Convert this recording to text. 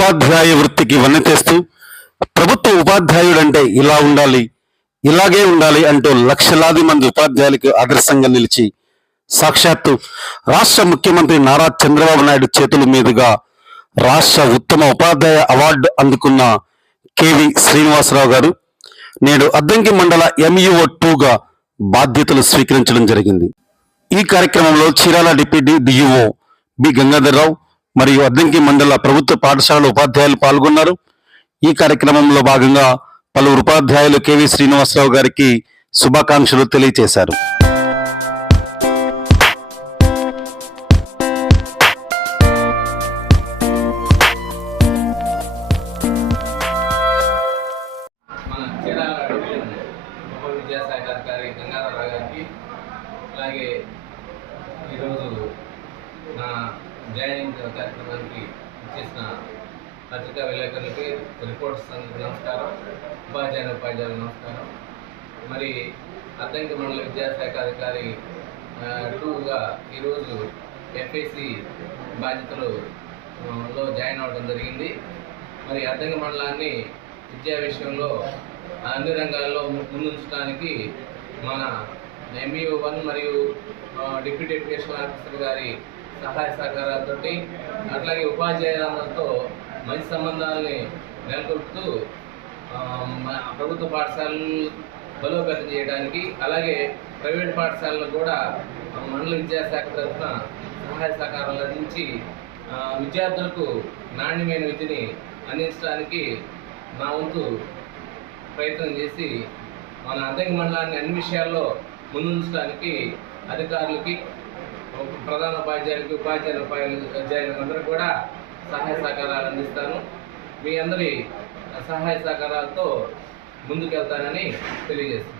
ఉపాధ్యాయ వృత్తికి వన్నె తెస్తూ ప్రభుత్వ ఉపాధ్యాయుడంటే ఇలా ఉండాలి, ఇలాగే ఉండాలి అంటూ లక్షలాది మంది ఉపాధ్యాయులకు ఆదర్శంగా నిలిచి సాక్షాత్తు రాష్ట్ర ముఖ్యమంత్రి నారా చంద్రబాబు నాయుడు చేతుల మీదుగా రాష్ట్ర ఉత్తమ ఉపాధ్యాయ అవార్డు అందుకున్న కెవి శ్రీనివాసరావు గారు నేడు అద్దంకి మండల MUO2గా బాధ్యతలు స్వీకరించడం జరిగింది. ఈ కార్యక్రమంలో Chirala deputy DUO B Gangadhar Rao మరియు అద్దంకి మండల ప్రభుత్వ పాఠశాల ఉపాధ్యాయులు పాల్గొన్నారు. ఈ కార్యక్రమంలో భాగంగా పలువురు ఉపాధ్యాయులు కెవి శ్రీనివాసరావు గారికి శుభాకాంక్షలు తెలియజేశారు. విద్యాశాఖ అధికారి గంగాధరరావు గారికి, అలాగే ఈరోజు నా జాయినింగ్ కార్యక్రమానికి ఇచ్చేసిన పత్రికా విలేకరులకి, రిపోర్టర్స్ అందరికీ నమస్కారం, ఉపాధ్యాయులకు నమస్కారం. మరి అద్దంకి మండల విద్యాశాఖ అధికారి 2గా ఈరోజు FAC బాధ్యతలో జాయిన్ అవ్వడం జరిగింది. మరి అద్దంకి మండలాన్ని విద్యా విషయంలో అన్ని రంగాల్లో ముందుంచడానికి మన MUO1 మరియు డిప్యూటీ ఎడ్యుకేషన్ ఆఫీసర్ గారి సహాయ సహకారాలతో, అట్లాగే ఉపాధ్యాయులతో మంచి సంబంధాలని నెలకొల్పుతూ ప్రభుత్వ పాఠశాలలు బలోపేతం చేయడానికి, అలాగే ప్రైవేట్ పాఠశాలలకు కూడా మండల విద్యాశాఖ తరఫున సహాయ సహకారాలు అందించి విద్యార్థులకు నాణ్యమైన విద్యని అందించడానికి నా వంతు ప్రయత్నం చేసి మన అద్దంకి మండలాన్ని అన్ని విషయాల్లో ముందుంచడానికి అధికారులకి, ప్రధాన ఉపాధ్యాయులకి, ఉపాధ్యాయులకు అందరూ కూడా సహాయ సహకారాలు అందిస్తాను. మీ అందరి సహాయ సహకారాలతో ముందుకెళ్తానని తెలియజేస్తున్నాను.